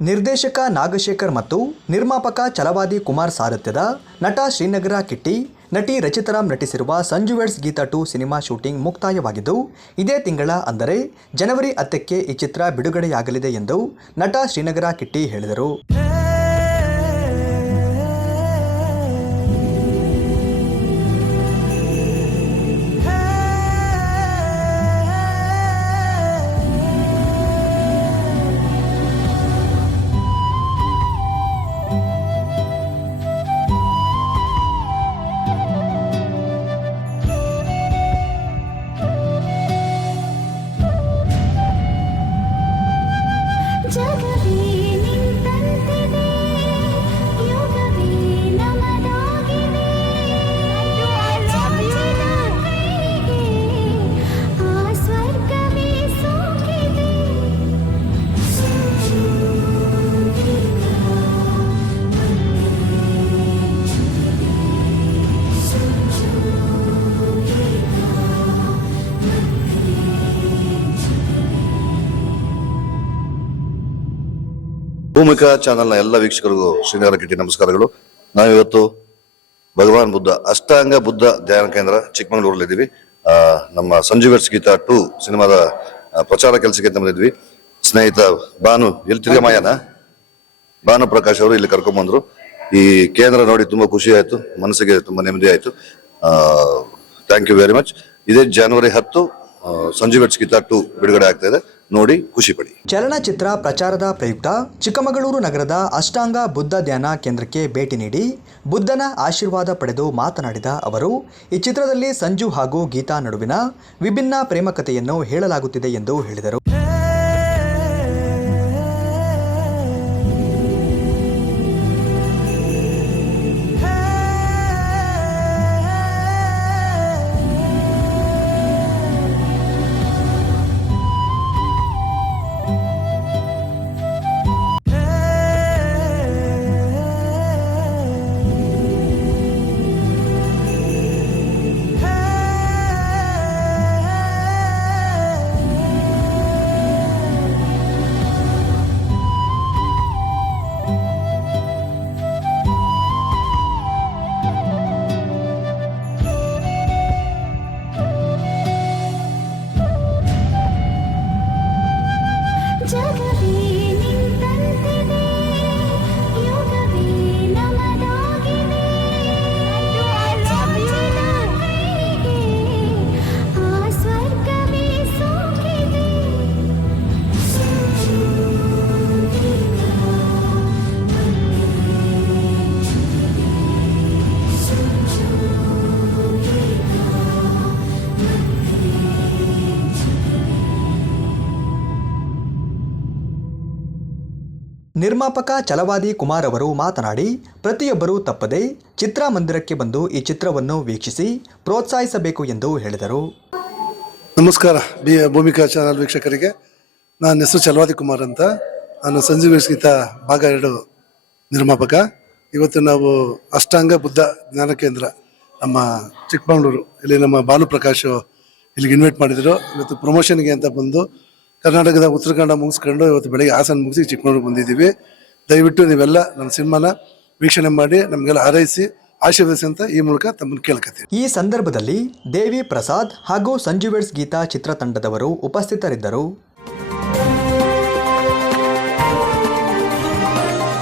ನಿರ್ದೇಶಕ ನಾಗಶೇಖರ್ ಮತ್ತು ನಿರ್ಮಾಪಕ ಚಲವಾದಿ ಕುಮಾರ್ ಸಾರಥ್ಯದ ನಟ ಶ್ರೀನಗರ ಕಿಟ್ಟಿ, ನಟಿ Rachita Ram ನಟಿಸಿರುವ Sanju weds Geetha two cinema shooting ಮುಕ್ತಾಯವಾಗಿದ್ದು, ಇದೇ ತಿಂಗಳ ಅಂದರೆ ಜನವರಿ ಹತ್ತಕ್ಕೆ ಈ ಚಿತ್ರ ಬಿಡುಗಡೆಯಾಗಲಿದೆ ಎಂದು ನಟ ಶ್ರೀನಗರ ಕಿಟ್ಟಿ ಹೇಳಿದರು. ಭೂಮಿಕಾ ಚಾನೆಲ್ನ ಎಲ್ಲ ವೀಕ್ಷಕರಿಗೂ ಶ್ರೀನಗರ ಕಿಟ್ಟಿ ನಮಸ್ಕಾರಗಳು. ನಾವಿವತ್ತು ಭಗವಾನ್ ಬುದ್ಧ, ಅಷ್ಟಾಂಗ ಬುದ್ಧ ಧ್ಯಾನ ಕೇಂದ್ರ ಚಿಕ್ಕಮಗಳೂರಲ್ಲಿದ್ದೀವಿ. ನಮ್ಮ ಸಂಜೀವರ್ಸ್ ಗೀತಾ ಟು ಸಿನಿಮಾದ ಪ್ರಚಾರ ಕೆಲಸಕ್ಕೆ ಬಂದಿದ್ವಿ. ಸ್ನೇಹಿತ ಭಾನು, ಎಲ್ಲಿ ತಿರ್ಗಮಾಯನ ಭಾನು ಪ್ರಕಾಶ್ ಅವರು ಇಲ್ಲಿ ಕರ್ಕೊಂಡ್ ಈ ಕೇಂದ್ರ ನೋಡಿ ತುಂಬಾ ಖುಷಿ ಆಯಿತು, ಮನಸ್ಸಿಗೆ ತುಂಬಾ ನೆಮ್ಮದಿ ಆಯಿತು. ಥ್ಯಾಂಕ್ ಯು ವೆರಿ ಮಚ್ ಇದೇ ಜನವರಿ ಹತ್ತು ಸಂಜೀವರ್ಸ್ ಗೀತಾ ಟು ಬಿಡುಗಡೆ ಆಗ್ತಾ ಇದೆ. ನೋಡಿ, ಖುಷಿ ಪಡಿ. ಚಲನಚಿತ್ರ ಪ್ರಚಾರದ ಪ್ರಯುಕ್ತ ಚಿಕ್ಕಮಗಳೂರು ನಗರದ ಅಷ್ಟಾಂಗ ಬುದ್ಧ ಧ್ಯಾನ ಕೇಂದ್ರಕ್ಕೆ ಭೇಟಿ ನೀಡಿ ಬುದ್ಧನ ಆಶೀರ್ವಾದ ಪಡೆದು ಮಾತನಾಡಿದ ಅವರು, ಈ ಚಿತ್ರದಲ್ಲಿ ಸಂಜು ಹಾಗೂ ಗೀತಾ ನಡುವಿನ ವಿಭಿನ್ನ ಪ್ರೇಮ ಕಥೆಯನ್ನು ಹೇಳಲಾಗುತ್ತಿದೆ ಎಂದು ಹೇಳಿದರು. ನಿರ್ಮಾಪಕ ಚಲವಾದಿ ಕುಮಾರ್ ಅವರು ಮಾತನಾಡಿ, ಪ್ರತಿಯೊಬ್ಬರೂ ತಪ್ಪದೆ ಚಿತ್ರಮಂದಿರಕ್ಕೆ ಬಂದು ಈ ಚಿತ್ರವನ್ನು ವೀಕ್ಷಿಸಿ ಪ್ರೋತ್ಸಾಹಿಸಬೇಕು ಎಂದು ಹೇಳಿದರು. ನಮಸ್ಕಾರ ಬಿ ಭೂಮಿಕಾ ಚಾನಲ್ ವೀಕ್ಷಕರಿಗೆ. ನನ್ನ ಹೆಸರು ಚಲವಾದಿ ಕುಮಾರ್ ಅಂತ. ನಾನು ಸಂಜೀವ್ ಗೀತಾ ಭಾಗ ಎರಡು ನಿರ್ಮಾಪಕ. ಇವತ್ತು ನಾವು ಅಷ್ಟಾಂಗ ಬುದ್ಧ ಜ್ಞಾನ ಕೇಂದ್ರ ನಮ್ಮ ಚಿಕ್ಕಮಗಳೂರು, ಇಲ್ಲಿ ನಮ್ಮ ಬಾಲು ಪ್ರಕಾಶ್ ಇಲ್ಲಿಗೆ ಇನ್ವೈಟ್ ಮಾಡಿದರು. ಇವತ್ತು ಪ್ರಮೋಷನ್ಗೆ ಅಂತ ಬಂದು ಕರ್ನಾಟಕದ ಉತ್ತರ ಕನ್ನಡ ಮುಗಿಸ್ಕೊಂಡು ಇವತ್ತು ಬೆಳಗ್ಗೆ ಹಾಸನ ಮುಗಿಸಿ ಚಿಕ್ಕಮಗಳೂರು ಬಂದಿದ್ದೀವಿ. ದಯವಿಟ್ಟು ನೀವೆಲ್ಲ ನನ್ನ ಸಿನಿಮಾನ ವೀಕ್ಷಣೆ ಮಾಡಿ ನಮಗೆಲ್ಲ ಹಾರೈಸಿ ಆಶೀರ್ವದಿಸಿ ಅಂತ ಈ ಮೂಲಕ ತಮ್ಮನ್ನು ಕೇಳ್ಕೊತೀವಿ ಈ ಸಂದರ್ಭದಲ್ಲಿ ದೇವಿ ಪ್ರಸಾದ್ ಹಾಗೂ ಸಂಜುವೆಡ್ಸ್ ಗೀತಾ ಚಿತ್ರತಂಡದವರು ಉಪಸ್ಥಿತರಿದ್ದರು.